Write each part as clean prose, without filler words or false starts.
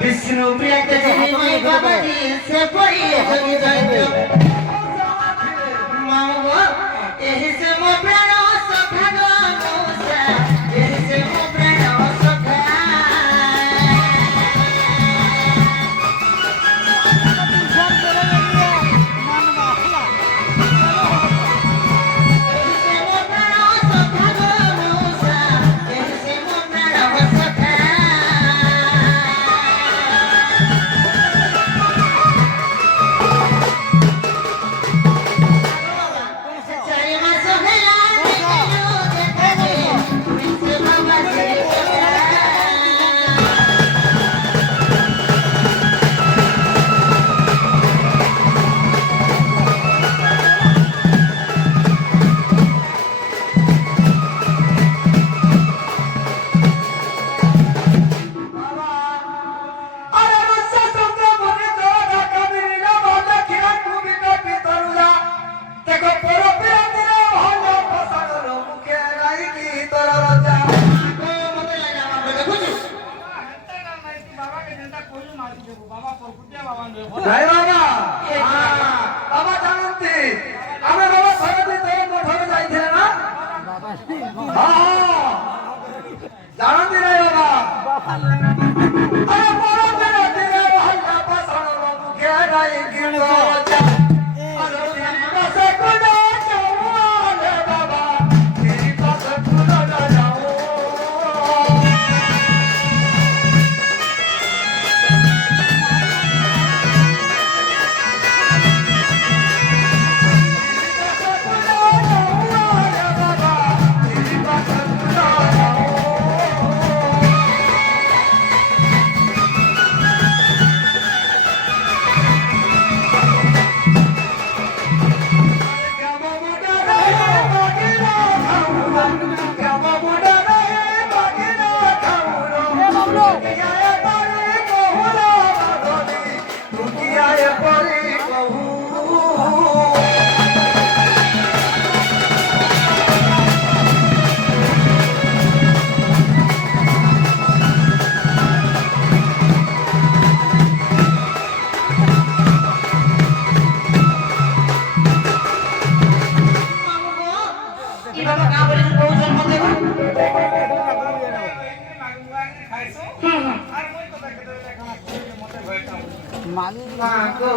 বিষ্ণু প্রিয়াতে বাবাজি সে পড়িয়ে যোগী দৈত্য মাগো এহি সে মো প্রাণ সখা গো মৌসা এহি সে মো প্রাণ সখা জয় বাবা বাবা জানন্তি আমি বাবা সরস্বতী তোর মঠরে যাইছিলে না জানন্তি রে বাবা আরে বড় বড় দিনে ভাষা পাছার মুখে নাই কিন্তু রাজা আরে কাছে কোনা চৌলে বাবা এই কাছে কোনা যাও মাগো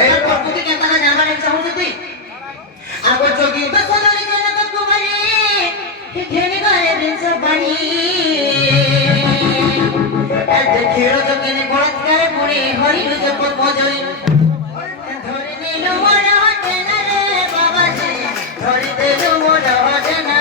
এই প্রকৃতি কেনতা জানবার ইচ্ছা হচ্ছে তুই আগো যোগী বসনারি কেন কুমারী ঘেনি গায়ে বিনস বাণী এতে খেলো যোগিনী বড়ৎকারে পুরি হরিল জপত মজরি ধরে নিল মোর হটে না রে বাবাজি ধরে দিল মোর হটে না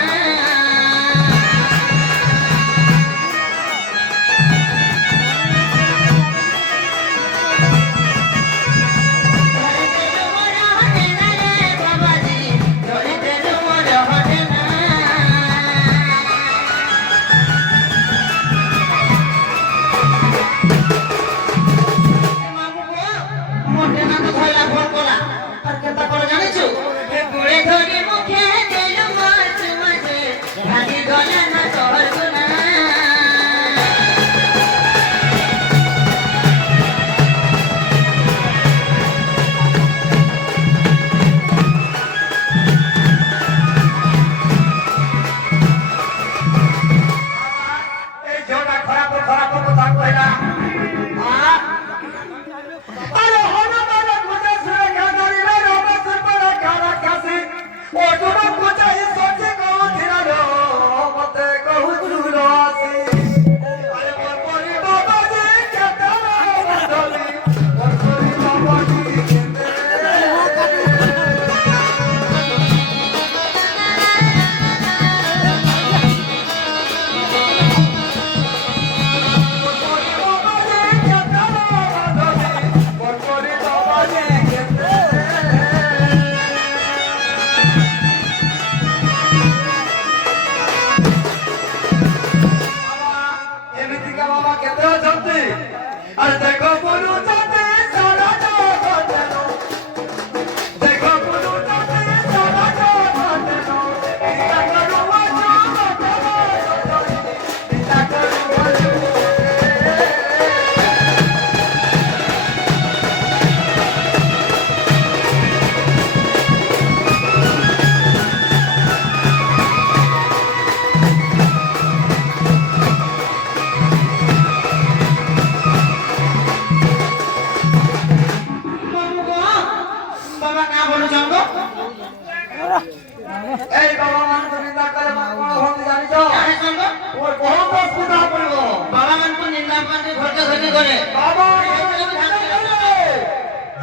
করে বাবা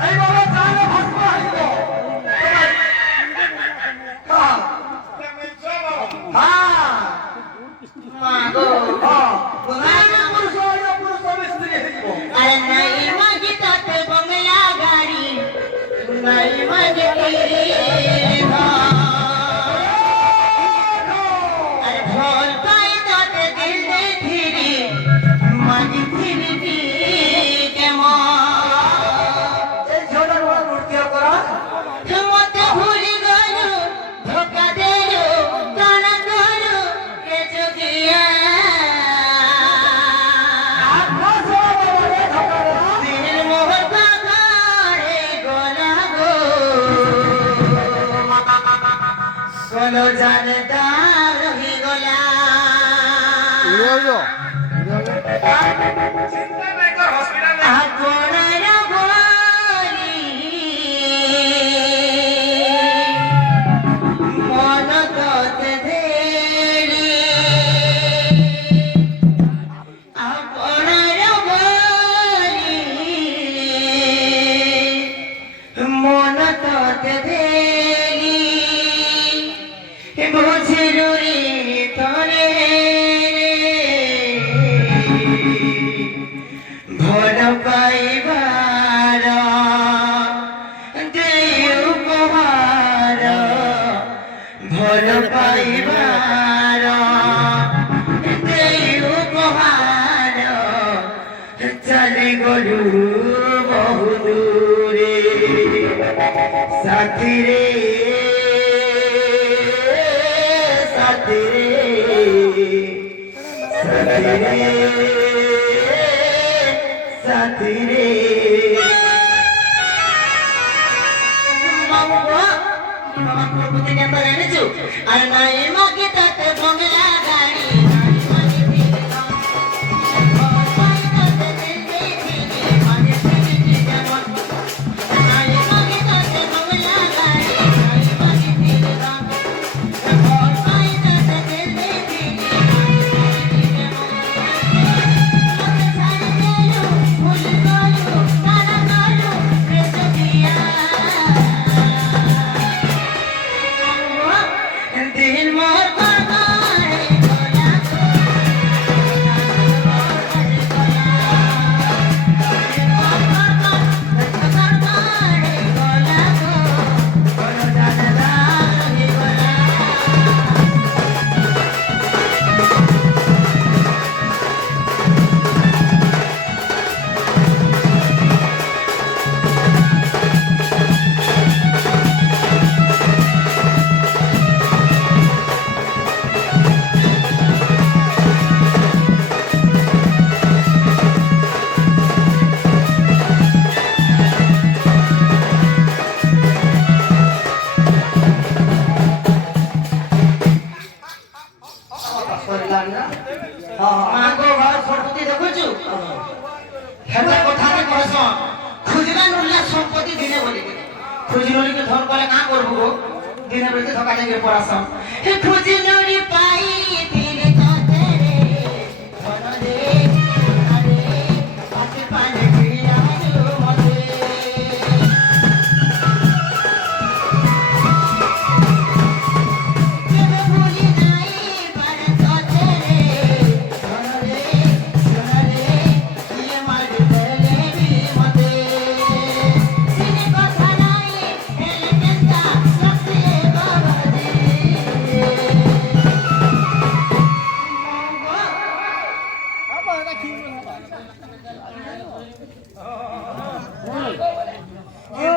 এই বাবা তাহলে ভস্ম হইব হ্যাঁ মা গো কোথায় পুরুষ হইব পুরুষ হবে স্ত্রী হইব আরে নাই মাঝে তাতে বংলা গাড়ি নাই মাঝে তেরে আরে ভোল পাই তাতে দিল দে ধীরে মাঝে ধীরে কেমন এই ঝোলার বড় মূর্তি করা মতে ভুলি গেল ধোকা দিল টানা গেল কে যোগিয়া দিল মোহর পাগাড়ে গলা গো সোলো জানদার রহি গলা আপনার বলি মন কত ধেরি আপনার বলি মন কত ধেরি বুঝলুরি তরে ভোল পাইবার দেউ উপহার ভোল পাইবার দেউ উপহার চলে গলু বহু দূরে সাথী রে সাথী রে সাথী রে মামা প্রভুতে নেবার এনেছো আর নাই মাকে তাতে বংলা গাড়ি নাই মাকে দিলে দিন মোর বাবারে গলা মাগো ঘর সম্পত্তি দেখুছু হেটা কথাতে কহস খুজরা নুল্লা সম্পত্তি দিনে বলি খুজরুলিকে ধর কলে না করবো গো দিনে বলিতে ধকা দেবে পড়াস হে খুজরুলি পাই ধীরে তোতে রে ধন রে আরে পাতে পানে দিয়া মতে কেবে ভুলি নাই পারে তোতে রে ধন রে সোনা রে ইয়ে মারি দেলে বি মতে সিনে কথা নাই হেলে কেনতা সত্যি বাবা রে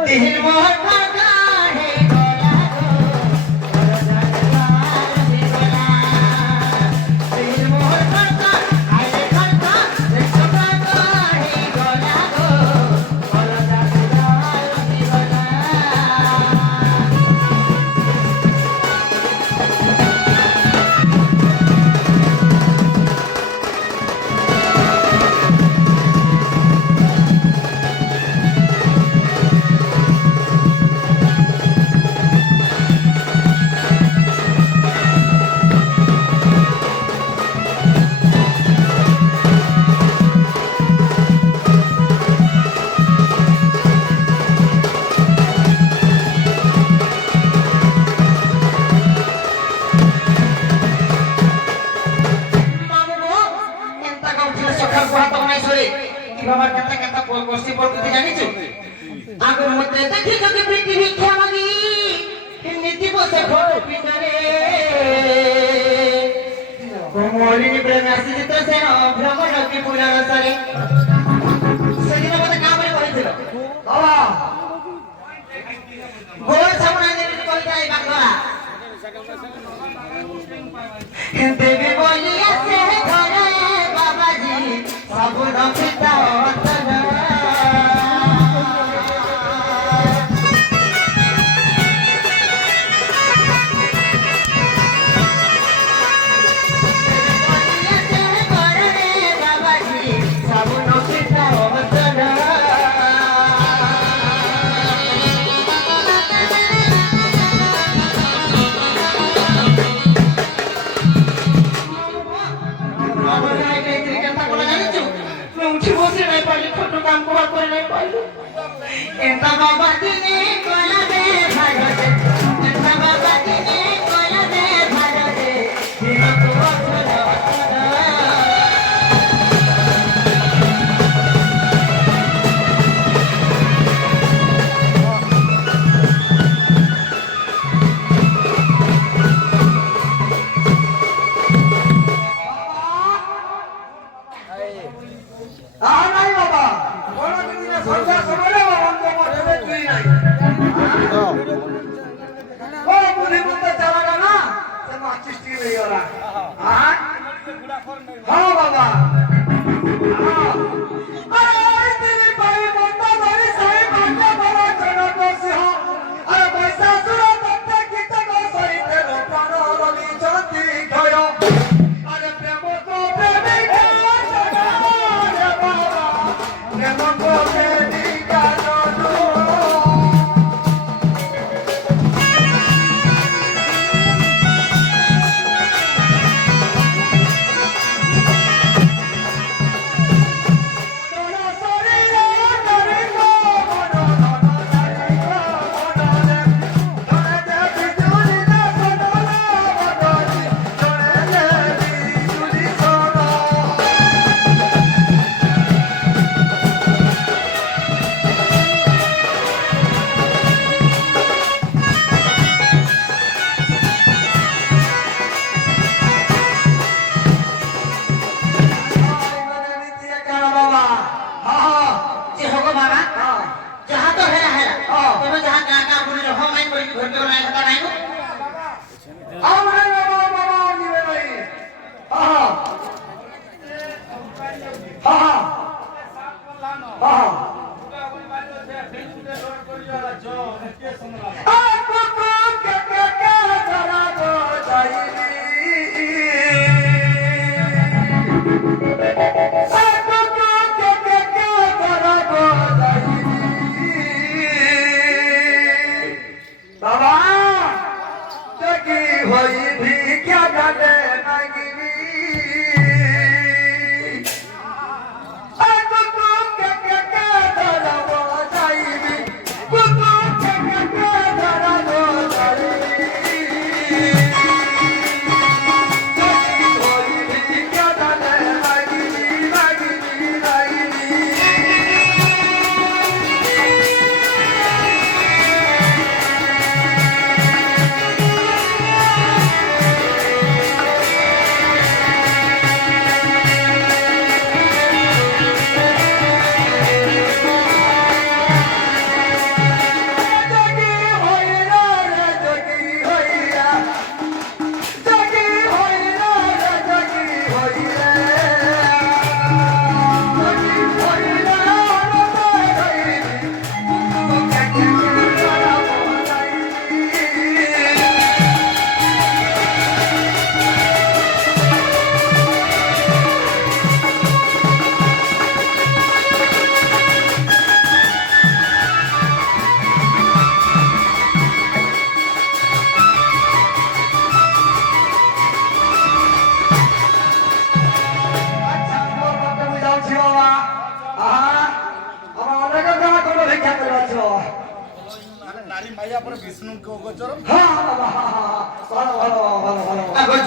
দিল মোর পাগাড়ে গলা গো সোলো জানদার রহি গলা দিল মোর পাগাড়ে গলা পাগাড়ে গলা গো সোলো জানদার রহি গলা সরে কি বাবার কেতা কেতা বসে পড়তে জানিছো আগের মধ্যে দেখি যদি পৃথিবী খেমাগি নীতি বসে ঘর পিছনে কোমলিনী প্রেমে আসি যেত সে ভ্রমণ কি পুরার সরে সেদিন মধ্যে কাম করেছিল বাবা গোল সামনে দেবী কইতা এই বাংলা দেবী বলি আছে ঘরে বাবাজি সব রক্ষিতা অতনা নাই বাবা কোনদিন সন্ধ্যা সময় অন্ধ মঠে তুই নাই ও বুদ্ধিমন্ত চালাটা না সে মাছিস ঠিক হয়ে গেল হ্যাঁ বাবা আরে তুমি পাই মন্ত ধরে সাই ভাঙা বাবা জনক সিংহ আরে পয়সা সুরা তত্ত্ব কিত কো সইতে রোপণ রলি জ্যোতি গয় আরে প্রেম তো প্রেমিক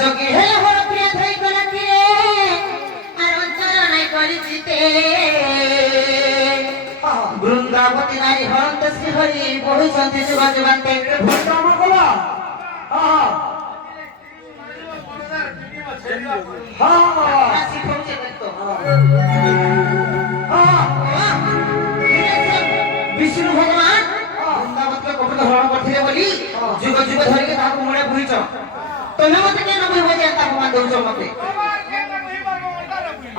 যোগী হে হর প্রিয় ধৈ গলা কিরে আর অঞ্চল নাই করি চিত মতে বৃন্দাবতী নারী হরন্ত শ্রী হরি বহিষ্যন্তি যুগ যুগান্তে ভোটটা আমার বলা হ্যাঁ হ্যাঁ শিখছে দেখতো বিষ্ণু ভগবান বৃন্দাবতকে কপিল হরণ করছিলে বলি যুগ যুগ ধরিকে তাহাকে মনে বুঝিছ তুমি মতে কেন বুঝবো যে তা ভগবান দৌছ মতে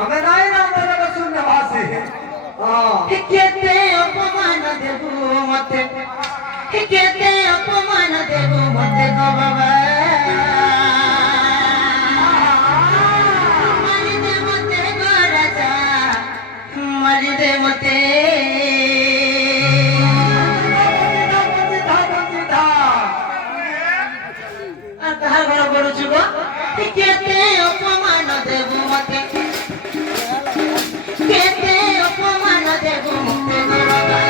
আমি নাই না মেরে শূন্য ভাষে কেতে অপমান দেবু মতে কেতে অপমান দেবু মতে গো বাবা মারি দে মতে গো রাজা মারি দে মতে আর তাহার ঘর করুଛୁ গো কেতে অপমান দেবু মতে কেতে অপমান দেবু মতে গো বাবা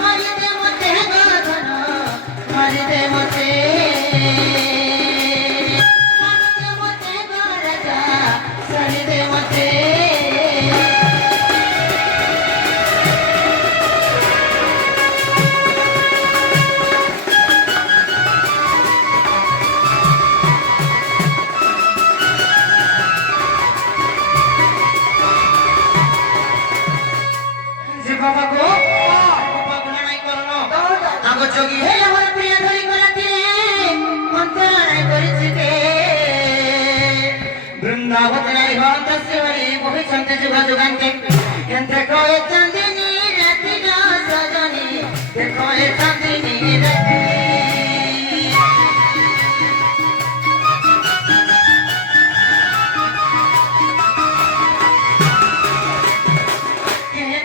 মারি দে মতে গো ধন মারি দে মতে মারি দে মতে গো রাজা সারি দে মতে যে বাবা গো বাবা গুলা নাই করনো আগ যোগী হে আমার প্রিয় ধরি গলাতে মন্ত্রণায় করেছি কে বৃন্দাবত নাই হত শিবরি বহিষ্যন্তে যুগ যুগান্তে দেখো এ চাঁদিনী রাতি গো সজনী দেখো এ চাঁদিনী রাতি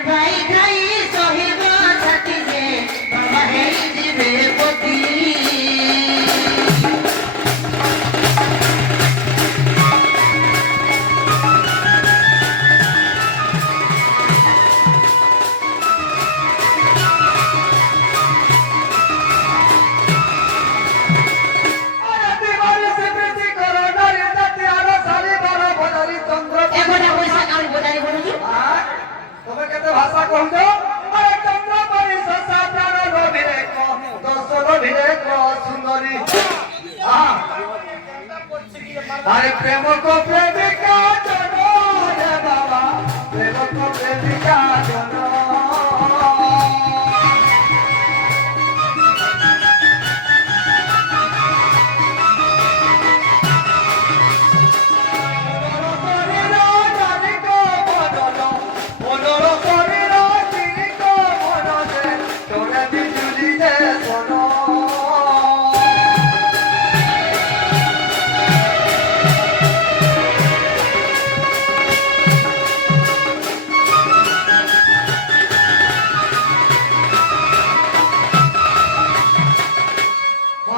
ভাই খাই সহিব সাথী যে বাবা হেই দিবে পতি এখনো পয়সা কাউরি বোঝাই বলুছু তুমি কেতে ভাষা কহুছ আরে চন্দ্র পরি সসা প্রাণ রবিরে কো দশ রবিরে কো সুন্দরী আরে প্রেম কো প্রেমিকা জন রে বাবা প্রেম কো প্রেমিকা জন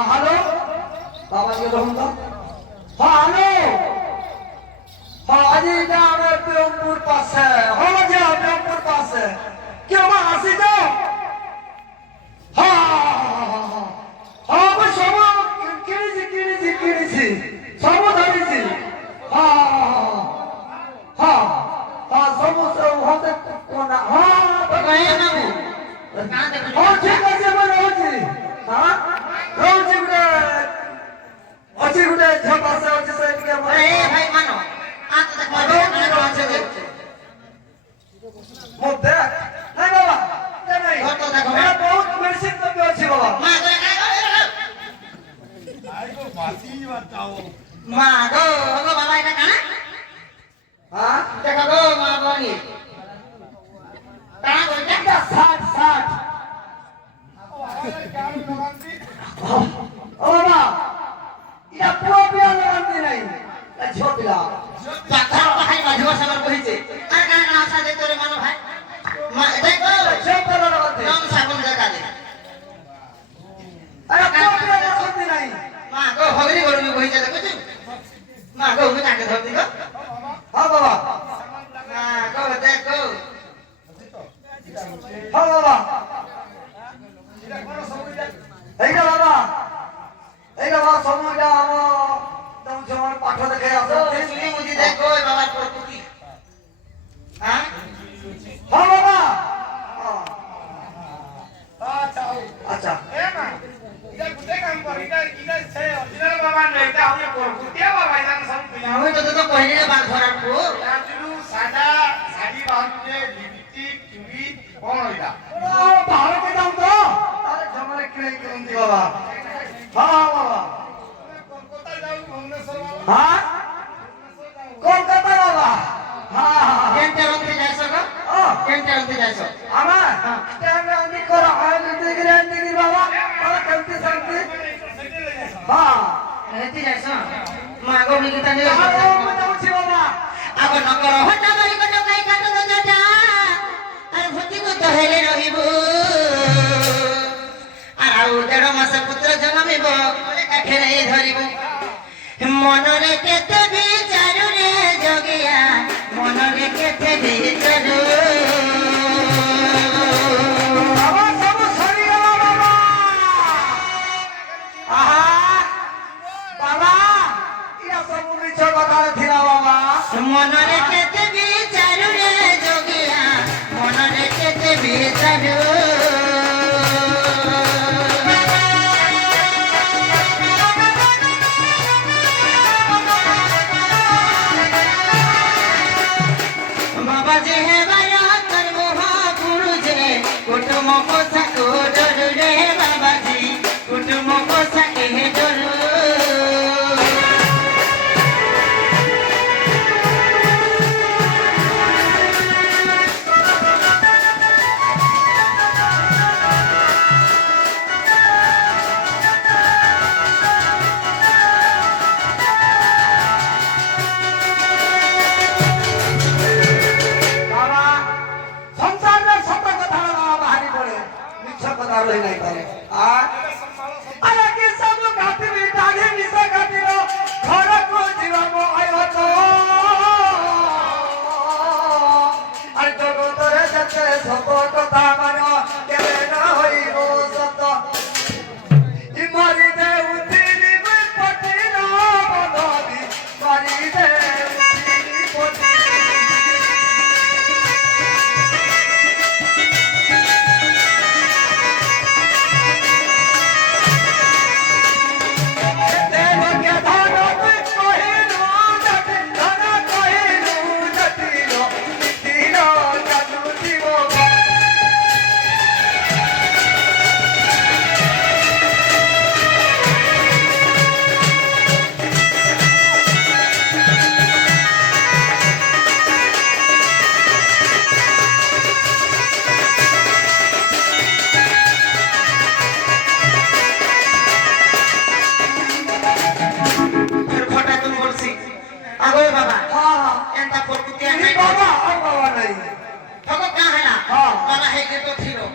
হ্যালো বাবাকে বলুন তো হ্যালো আজি যাবে প্রেমপুর পাশে হ্যাঁ যা প্রেমপুর পাশে কেউ মা আসি যাও হ্যাঁ সব কিনেছি সব ধরেছি সব হতে কোনা কহে না গো না দেখো ঠিক আছে আমি রয়েছি হ্যাঁ রয়েছি গুটে ଅଛି ଗୁଟେ ଝିଅ ପାଶେ ଅଛି ସେ ଟିକେ আরে ভাই মানো আ তো দেখো আছে দেখছে ମୁଁ ଦେଖ ନାଇଁ ବାବା ଏ ନାଇଁ ଘର ତ ଦେଖ ଏ ବହୁତ ମେଡିସିନ ତ ବି ଅଛି ବାବା মা মা গো গো বাবা এটা কানা হ্যাঁ দেখো গো মা বনি কানা গো এটা 60 ও বাবা এটা পুরো বিয়া লাগান্তি নাই এ ঝিও পিলা পাথর ভাই মাঝে সাবার কইছে আর কানা কানা আশা দে তোরে মানো ভাই মা দেখো ঝিও পিলা লাগান্তি নাম সাবন দেখা দে আরে পুরো বিয়া লাগান্তি নাই মা গো হগরি গরমি কইছে দেখছো মা গো আমি কাকে ধরতি গো হ্যাঁ বাবা মা গো দেখো হ্যাঁ বাবা এইটা বাবা সময়টা আমার পাঠ দেখে আসো হ্যাঁ কলকাতা বাবা হ্যাঁ কেনতে রতে যাইছ গো ও কেনতে রতে যাইছ আমার স্ট্যান্ড আমি করা হয় ডিগ্রি বাবা আর খেলতে শান্তি হ্যাঁ রতে যাইছ মা গো মিগিতা নিয়ে যাচ্ছি বাবা আগো নগর হটা বাড়ি কত কাই কাট দজটা আর ভতি কো তো হেলে রহিব আর আউ দেড় মাস পুত্র জন্মিব কাঠেরে ধরিব মনরে কেতে বিচারু রে যোগিয়া মনরে কেতে বিচারু বাবা সব সরি গেল বাবা আহা বাবা ইয়া সব মিছ কথা ଥିଲା বাবা মনরে কেতে বিচারু রে যোগিয়া মনরে কেতে বিচারু বাবা যে হে বায়া কর মহাপুরু যে কুটুম কো সাকো ডরু রে বাবাজি কুটুম কো সাকে হে ডরু বাবা সংসারের সত্য কথা বাবা বাহারি পড়ে মিছ কথা রই নাই পারে আরে কি সব কাটিবি দাগে মিছ কাটিল ঘরকু জীবন আয়ত আর জগতরে যেতে সত কথা মান কেবে না হইব সত ইমারি দে উতিরি পটি না বদবি মারি দে উতিরি পটি দেবকে ধন কহিলু জটি ধন কহিলু জটিল নীতির জানু দিব ঘটা তুমি বলছি আগো বাবা হ্যাঁ এন্তা পরকুতি এই নাই বাবা আর বাবা নাই হগো কা হেলা হ্যাঁ। বাবা হে কে তো থিরো